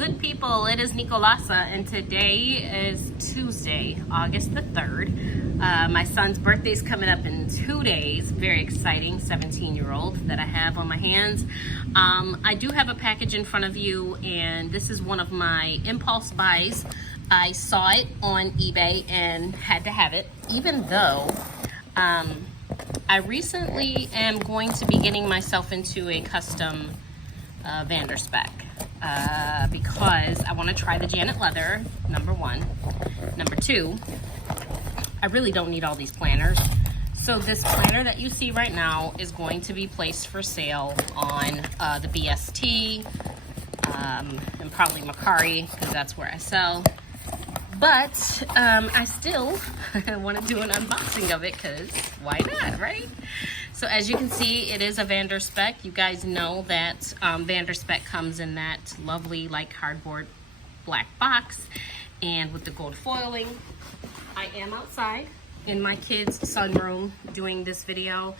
good people? It is Nicolasa, and today is Tuesday, August the 3rd. My son's birthday is coming up in 2 days. Very exciting, 17-year-old that I have on my hands. I do have a package in front of you, and this is one of my impulse buys. I saw it on eBay and had to have it, even though I recently am going to be getting myself into a custom VanDerSpek because I want to try the Janet leather, number one. Number two, I really don't need all these planners. So this planner that you see right now is going to be placed for sale on the BST and probably Macari, because that's where I sell. But I still want to do an unboxing of it, because why not, right? So as you can see, it is a VanDerSpek. You guys know that VanDerSpek comes in that lovely like cardboard black box and with the gold foiling. I am outside in my kids' sunroom doing this video.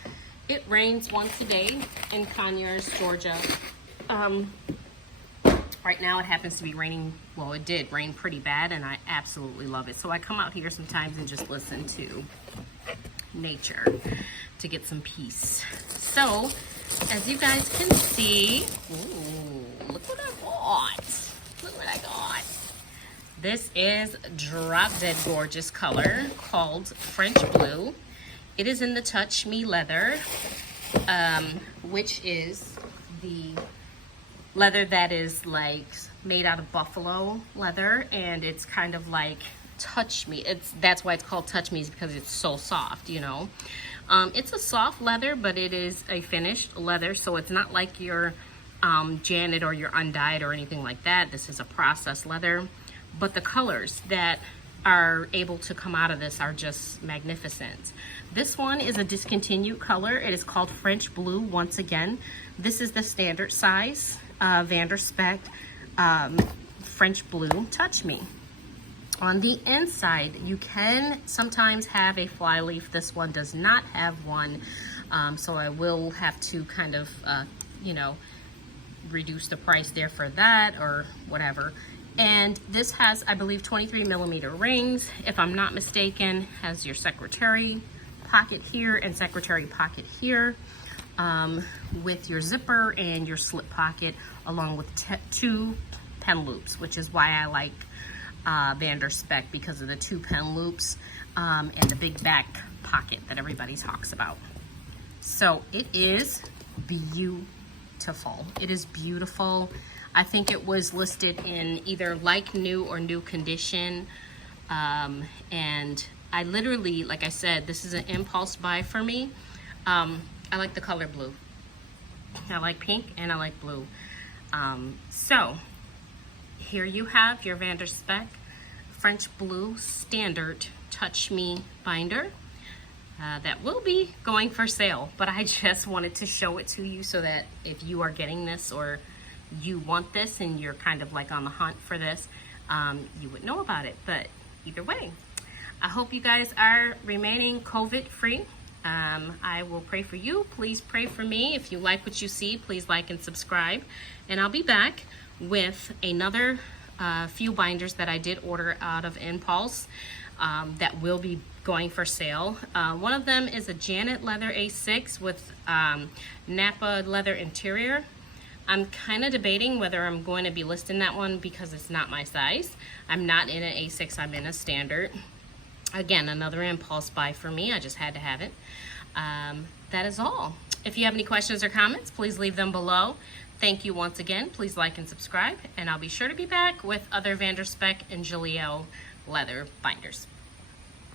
It rains once a day in Conyers, Georgia. Right now it happens to be raining. Well, it did rain pretty bad, and I absolutely love it. So I come out here sometimes and just listen to nature to get some peace. So as you guys can see, ooh, look what I got. Look what I got. This is drop dead gorgeous color called French Blue. It is in the Touch Me leather, which is the leather that is like made out of buffalo leather, and it's kind of like Touch Me. That's why it's called Touch Me, is because it's so soft, you know. It's a soft leather, but it is a finished leather, so it's not like your Janet or your undyed or anything like that. This is a processed leather, but the colors that are able to come out of this are just magnificent. This one is a discontinued color. It is called French Blue once again. This is the standard size VanDerSpek French Blue Touch Me. On the inside, you can sometimes have a fly leaf. This one does not have one, so I will have to kind of, you know, reduce the price there for that or whatever. And this has, I believe, 23mm rings, if I'm not mistaken. Has your secretary pocket here and secretary pocket here, with your zipper and your slip pocket, along with two pen loops, which is why I like VanDerSpek, because of the two pen loops and the big back pocket that everybody talks about. So it is beautiful. It is beautiful. I think it was listed in either like new or new condition, and I literally, like I said, this is an impulse buy for me. I like the color blue. I like pink and I like blue. So here you have your VanDerSpek French Blue Standard Touch Me binder that will be going for sale, but I just wanted to show it to you so that if you are getting this or you want this and you're kind of like on the hunt for this, you would know about it. But either way, I hope you guys are remaining COVID free. I will pray for you. Please pray for me. If you like what you see, please like and subscribe, and I'll be back with another few binders that I did order out of impulse that will be going for sale. One of them is a Janet leather A6 with Napa leather interior. I'm kind of debating whether I'm going to be listing that one because it's not my size. I'm not in an A6, I'm in a standard. Again, another impulse buy for me. I just had to have it. That is all. If you have any questions or comments, please leave them below. Thank you once again. Please like and subscribe, and I'll be sure to be back with other VanDerSpek and Jaleo leather binders.